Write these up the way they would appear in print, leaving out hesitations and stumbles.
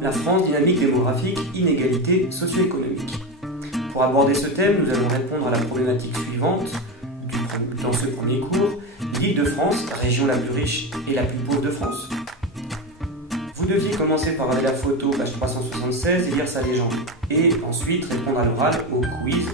La France, dynamique démographique, inégalité socio-économique. Pour aborder ce thème, nous allons répondre à la problématique suivante dans ce premier cours. L'Île-de-France, région la plus riche et la plus pauvre de France. Vous deviez commencer par regarder la photo, page 376, et lire sa légende. Et ensuite répondre à l'oral au quiz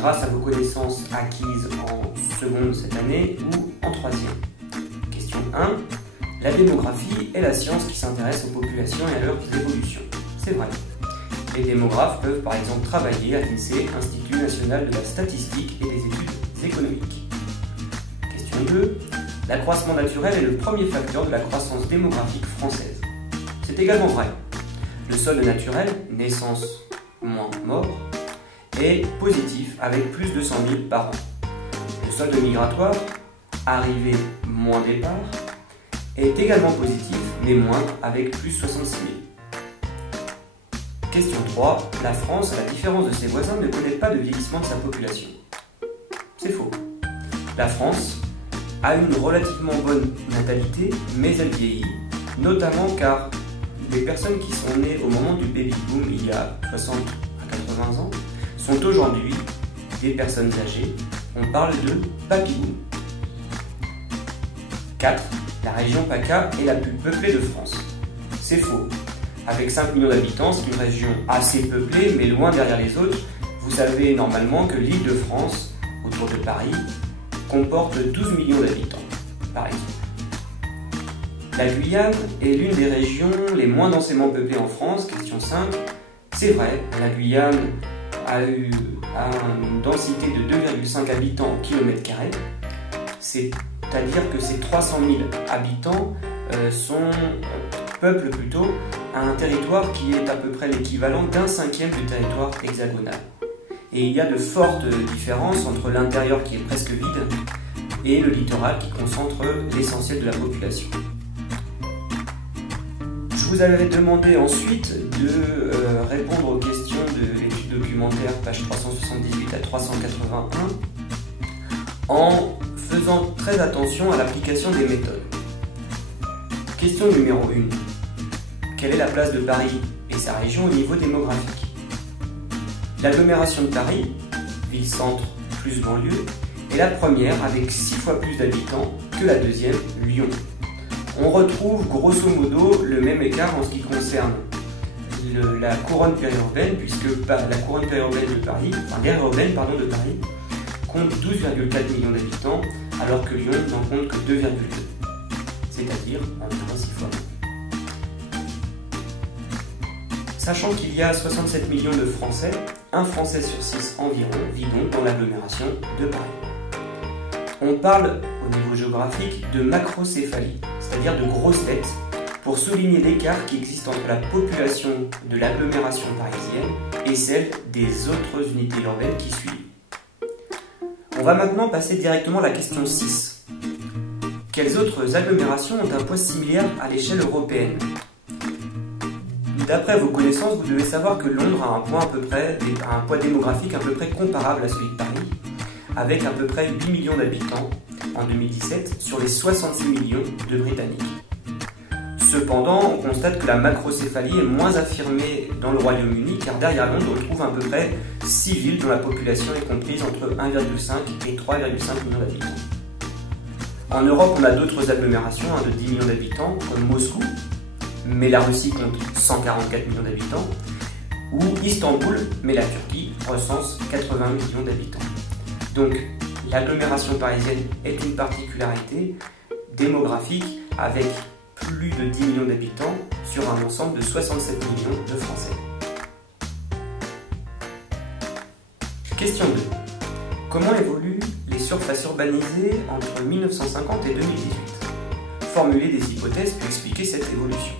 grâce à vos connaissances acquises en seconde cette année ou en troisième. Question 1. La démographie est la science qui s'intéresse aux populations et à leurs évolutions. C'est vrai. Les démographes peuvent par exemple travailler à l'INSEE, Institut national de la statistique et des études économiques. Question 2. L'accroissement naturel est le premier facteur de la croissance démographique française. C'est également vrai. Le solde naturel, naissance moins mort, est positif avec plus de 100 000 par an. Le solde migratoire, arrivée moins départ, est également positif mais moindre avec plus 66 000. Question 3. La France, à la différence de ses voisins, ne connaît pas de vieillissement de sa population. C'est faux. La France a une relativement bonne natalité, mais elle vieillit, notamment car les personnes qui sont nées au moment du baby boom il y a 60 à 80 ans sont aujourd'hui des personnes âgées. On parle de baby boom. 4. La région PACA est la plus peuplée de France. C'est faux. Avec 5 millions d'habitants, c'est une région assez peuplée, mais loin derrière les autres. Vous savez normalement que l'Île-de-France, autour de Paris, comporte 12 millions d'habitants, par exemple. La Guyane est l'une des régions les moins densément peuplées en France. Question 5. C'est vrai, la Guyane a une densité de 2,5 habitants au kilomètre carré. C'est-à-dire que ces 300 000 habitants peuplent plutôt un territoire qui est à peu près l'équivalent d'un cinquième du territoire hexagonal. Et il y a de fortes différences entre l'intérieur qui est presque vide et le littoral qui concentre l'essentiel de la population. Je vous avais demandé ensuite de répondre aux questions de l'étude documentaire, page 378 à 381, en faisant très attention à l'application des méthodes. Question numéro 1. Quelle est la place de Paris et sa région au niveau démographique? L'agglomération de Paris, ville-centre plus banlieue, est la première avec 6 fois plus d'habitants que la deuxième, Lyon. On retrouve grosso modo le même écart en ce qui concerne la couronne périurbaine, puisque la couronne périurbaine de Paris, enfin l'aire urbaine de Paris, compte 12,4 millions d'habitants, alors que Lyon n'en compte que 2,2, c'est-à-dire environ 6 fois. Sachant qu'il y a 67 millions de Français, un Français sur 6 environ vit donc dans l'agglomération de Paris. On parle au niveau géographique de macrocéphalie, c'est-à-dire de grosses têtes, pour souligner l'écart qui existe entre la population de l'agglomération parisienne et celle des autres unités urbaines qui suivent. On va maintenant passer directement à la question 6. Quelles autres agglomérations ont un poids similaire à l'échelle européenne? D'après vos connaissances, vous devez savoir que Londres a un poids démographique à peu près comparable à celui de Paris, avec à peu près 8 millions d'habitants en 2017 sur les 66 millions de Britanniques. Cependant, on constate que la macrocéphalie est moins affirmée dans le Royaume-Uni, car derrière Londres, on trouve à peu près 6 villes dont la population est comprise entre 1,5 et 3,5 millions d'habitants. En Europe, on a d'autres agglomérations de 10 millions d'habitants, comme Moscou, mais la Russie compte 144 millions d'habitants, ou Istanbul, mais la Turquie recense 80 millions d'habitants. Donc, l'agglomération parisienne est une particularité démographique avec plus de 10 millions d'habitants sur un ensemble de 67 millions de Français. Question 2. Comment évoluent les surfaces urbanisées entre 1950 et 2018? Formuler des hypothèses pour expliquer cette évolution.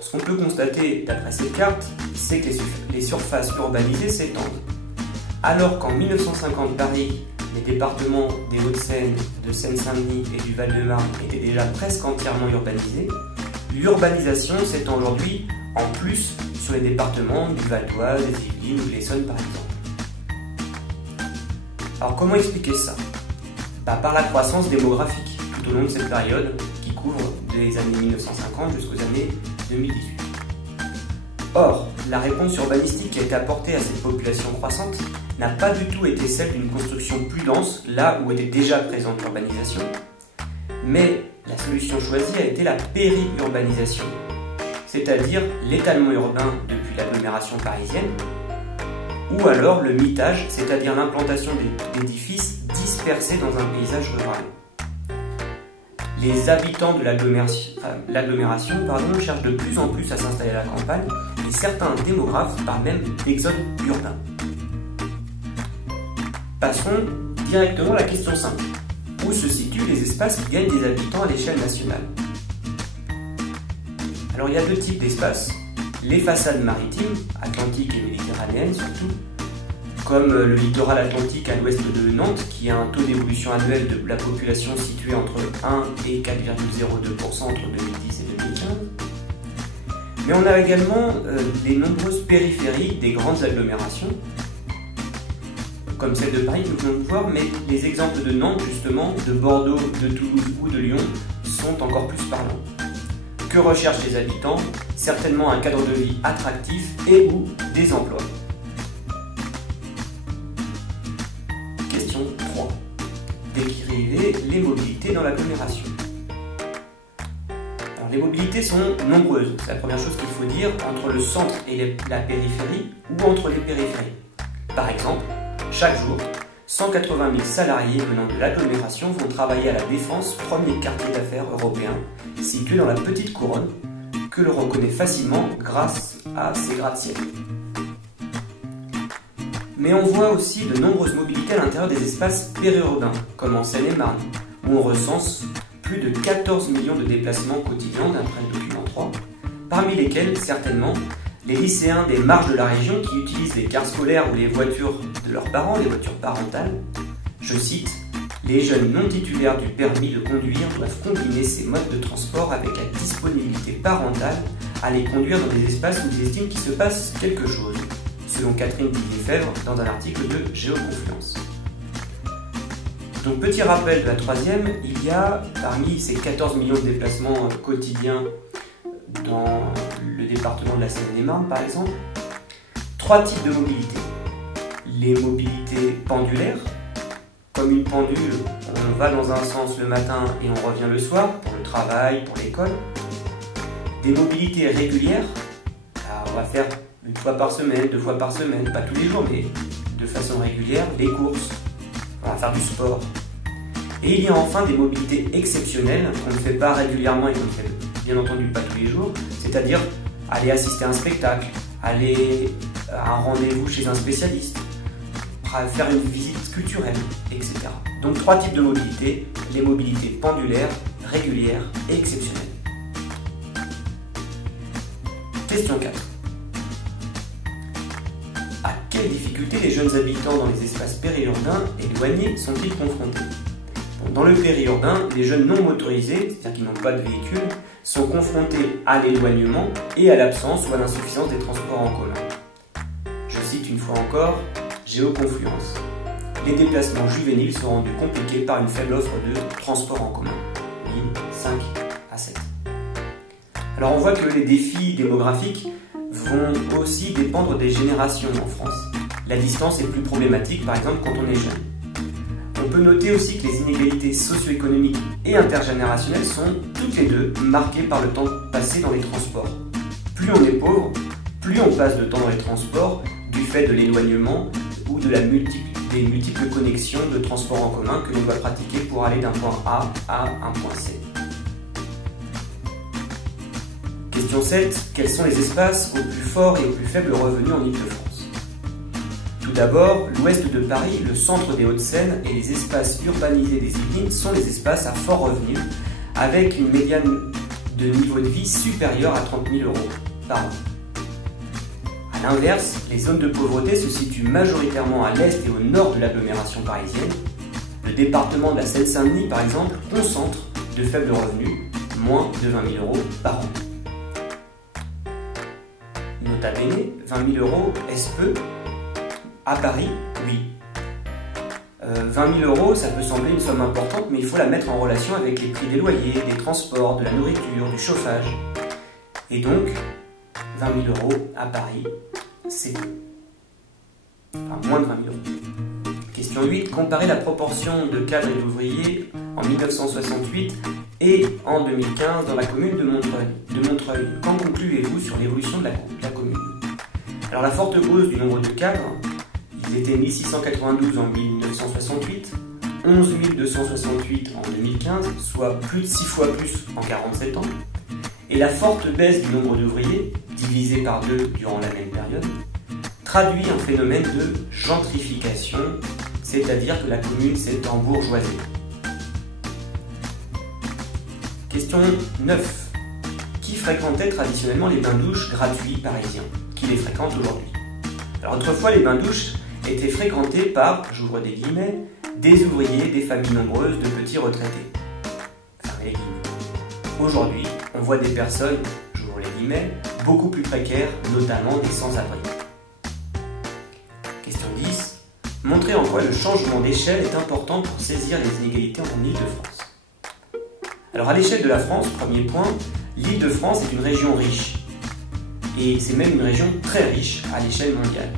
Ce qu'on peut constater d'après cette carte, c'est que les surfaces urbanisées s'étendent. Alors qu'en 1950, Paris, les départements des Hauts-de-Seine, de Seine-Saint-Denis et du Val-de-Marne étaient déjà presque entièrement urbanisés, l'urbanisation s'étend aujourd'hui en plus sur les départements du Val d'Oise, des Yvelines ou de l'Essonne par exemple. Alors comment expliquer ça? Par la croissance démographique tout au long de cette période qui couvre des années 1950 jusqu'aux années 2018. Or, la réponse urbanistique qui a été apportée à cette population croissante n'a pas du tout été celle d'une construction plus dense, là où était déjà présente l'urbanisation, mais la solution choisie a été la périurbanisation, c'est-à-dire l'étalement urbain depuis l'agglomération parisienne, ou alors le mitage, c'est-à-dire l'implantation d'édifices dispersés dans un paysage rural. Les habitants de l'agglomération cherchent de plus en plus à s'installer à la campagne et certains démographes parlent même d'exode urbain. Passons directement à la question simple. Où se situent les espaces qui gagnent des habitants à l'échelle nationale? Alors il y a deux types d'espaces. Les façades maritimes, atlantiques et méditerranéennes surtout, comme le littoral atlantique à l'ouest de Nantes, qui a un taux d'évolution annuel de la population situé entre 1 et 4,02% entre 2010 et 2015. Mais on a également les nombreuses périphéries des grandes agglomérations, comme celle de Paris que nous venons de voir, mais les exemples de Nantes justement, de Bordeaux, de Toulouse ou de Lyon sont encore plus parlants. Que recherchent les habitants? Certainement un cadre de vie attractif et ou des emplois. Question 3. Décrivez les mobilités dans l'agglomération. Les mobilités sont nombreuses, c'est la première chose qu'il faut dire, entre le centre et la périphérie ou entre les périphéries. Par exemple, chaque jour, 180 000 salariés venant de l'agglomération vont travailler à la Défense, premier quartier d'affaires européen, situé dans la petite couronne, que l'on reconnaît facilement grâce à ses gratte-ciel. Mais on voit aussi de nombreuses mobilités à l'intérieur des espaces périurbains, comme en Seine-et-Marne, où on recense plus de 14 millions de déplacements quotidiens d'après le document 3, parmi lesquels, certainement, les lycéens des marges de la région qui utilisent les cars scolaires ou les voitures de leurs parents, les voitures parentales. Je cite, « Les jeunes non titulaires du permis de conduire doivent combiner ces modes de transport avec la disponibilité parentale à les conduire dans des espaces où ils estiment qu'il se passe quelque chose », selon Catherine Tillier-Fèvre dans un article de Géoconfluence. Donc petit rappel de la troisième, il y a parmi ces 14 millions de déplacements quotidiens dans le département de la Seine-et-Marne par exemple, 3 types de mobilité. Les mobilités pendulaires, comme une pendule, on va dans un sens le matin et on revient le soir, pour le travail, pour l'école. Des mobilités régulières, on va faire une fois par semaine, 2 fois par semaine, pas tous les jours, mais de façon régulière, les courses, on va faire du sport. Et il y a enfin des mobilités exceptionnelles qu'on ne fait pas régulièrement et qu'on ne fait bien entendu pas tous les jours, c'est-à-dire aller assister à un spectacle, aller à un rendez-vous chez un spécialiste, faire une visite culturelle, etc. Donc 3 types de mobilités, les mobilités pendulaires, régulières et exceptionnelles. Question 4. À quelles difficultés les jeunes habitants dans les espaces périurbains éloignés sont-ils confrontés? Dans le périurbain, les jeunes non motorisés, c'est-à-dire qui n'ont pas de véhicule, sont confrontés à l'éloignement et à l'absence ou à l'insuffisance des transports en commun. Je cite une fois encore Géoconfluence. Les déplacements juvéniles sont rendus compliqués par une faible offre de transports en commun. Lignes 5 à 7. Alors on voit que les défis démographiques vont aussi dépendre des générations en France. La distance est plus problématique par exemple quand on est jeune. On peut noter aussi que les inégalités socio-économiques et intergénérationnelles sont toutes les deux marquées par le temps passé dans les transports. Plus on est pauvre, plus on passe de temps dans les transports du fait de l'éloignement ou de des multiples connexions de transports en commun que l'on doit pratiquer pour aller d'un point A à un point C. Question 7. Quels sont les espaces aux plus forts et aux plus faibles revenus en Île-de-France? Tout d'abord, l'ouest de Paris, le centre des Hauts-de-Seine et les espaces urbanisés des Yvelines sont les espaces à fort revenu, avec une médiane de niveau de vie supérieure à 30 000 € par an. A l'inverse, les zones de pauvreté se situent majoritairement à l'est et au nord de l'agglomération parisienne. Le département de la Seine-Saint-Denis, par exemple, concentre de faibles revenus, moins de 20 000 € par an. Nota bene, 20 000 €, est-ce peu? À Paris, oui. 20 000 €, ça peut sembler une somme importante, mais il faut la mettre en relation avec les prix des loyers, des transports, de la nourriture, du chauffage. Et donc, 20 000 € à Paris, c'est peu. Enfin, moins de 20 000 €. Question 8. Comparez la proportion de cadres et d'ouvriers en 1968 et en 2015 dans la commune de Montreuil. Qu'en concluez-vous sur l'évolution de la commune? Alors la forte hausse du nombre de cadres, ils étaient 1692 en 1968, 11 268 en 2015, soit plus de 6 fois plus en 47 ans. Et la forte baisse du nombre d'ouvriers, divisé par 2 durant la même période, traduit un phénomène de gentrification, c'est-à-dire que la commune s'est embourgeoisée. Question 9. Qui fréquentait traditionnellement les bains-douches gratuits parisiens? Qui les fréquente aujourd'hui? Alors autrefois, les bains-douches étaient fréquentés par, j'ouvre des guillemets, des ouvriers, des familles nombreuses, de petits retraités. Fermez les guillemets. Aujourd'hui, on voit des personnes, j'ouvre les guillemets, beaucoup plus précaires, notamment des sans-abri. Question 10. Montrez en quoi le changement d'échelle est important pour saisir les inégalités en Île-de-France. Alors à l'échelle de la France, premier point, l'Île-de-France est une région riche. Et c'est même une région très riche à l'échelle mondiale.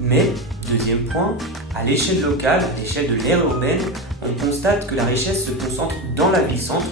Mais, deuxième point, à l'échelle locale, à l'échelle de l'aire urbaine, on constate que la richesse se concentre dans la ville-centre,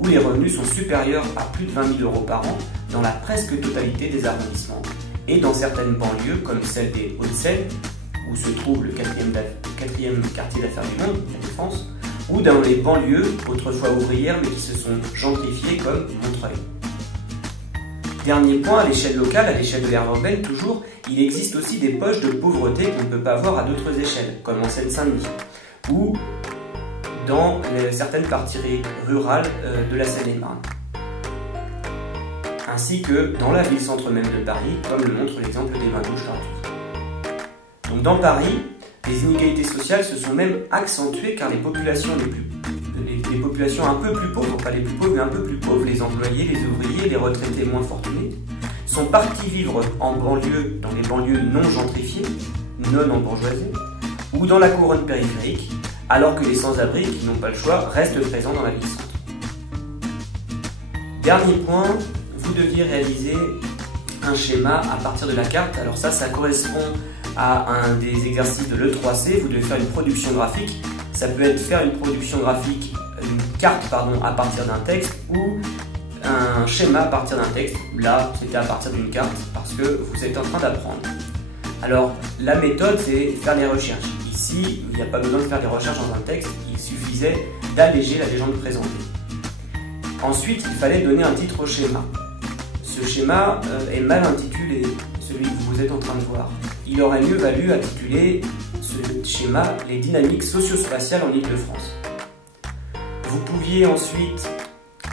où les revenus sont supérieurs à plus de 20 000 € par an dans la presque totalité des arrondissements, et dans certaines banlieues, comme celle des Hauts-de-Seine, où se trouve le quatrième quartier d'affaires du monde, la Défense, ou dans les banlieues, autrefois ouvrières, mais qui se sont gentrifiées comme Montreuil. Dernier point, à l'échelle locale, à l'échelle de l'aire urbaine toujours, il existe aussi des poches de pauvreté qu'on ne peut pas voir à d'autres échelles, comme en Seine-Saint-Denis, ou dans certaines parties rurales de la Seine-et-Marne, ainsi que dans la ville-centre même de Paris, comme le montre l'exemple des bains-douches gratuits. Donc dans Paris, les inégalités sociales se sont même accentuées car les populations un peu plus pauvres, pas les plus pauvres mais un peu plus pauvres, les employés, les ouvriers, les retraités moins fortunés, sont partis vivre en banlieue, dans les banlieues non gentrifiées, non embourgeoisées, ou dans la couronne périphérique, alors que les sans-abri, qui n'ont pas le choix, restent présents dans la ville-centre. Dernier point, vous deviez réaliser un schéma à partir de la carte. Alors ça correspond à un des exercices de l'E3C. Vous devez faire une production graphique. Ça peut être faire une production graphique, une carte à partir d'un texte ou un schéma à partir d'un texte. Là, c'était à partir d'une carte parce que vous êtes en train d'apprendre. Alors, la méthode, c'est faire des recherches. Ici, il n'y a pas besoin de faire des recherches dans un texte, il suffisait d'alléger la légende présentée. Ensuite, il fallait donner un titre au schéma. Ce schéma est mal intitulé, celui que vous êtes en train de voir. Il aurait mieux valu intituler ce schéma « Les dynamiques socio-spatiales en Île-de-France ». Vous pouviez ensuite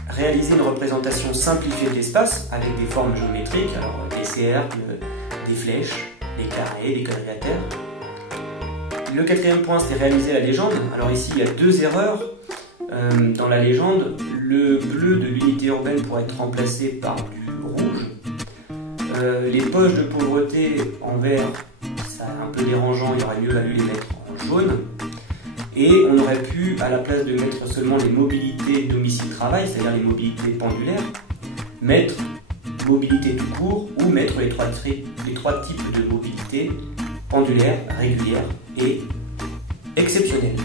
réaliser une représentation simplifiée de l'espace avec des formes géométriques, alors des cercles, des flèches, des carrés, des quadrilatères. Le quatrième point, c'était réaliser la légende. Alors ici, il y a deux erreurs. Dans la légende, le bleu de l'unité urbaine pourrait être remplacé par du rouge. Les poches de pauvreté en vert, c'est un peu dérangeant, il aurait mieux valu les mettre en jaune. Et on aurait pu, à la place de mettre seulement les mobilités domicile-travail, c'est-à-dire les mobilités pendulaires, mettre mobilité tout court ou mettre les trois types de mobilité pendulaire, régulière et exceptionnelle.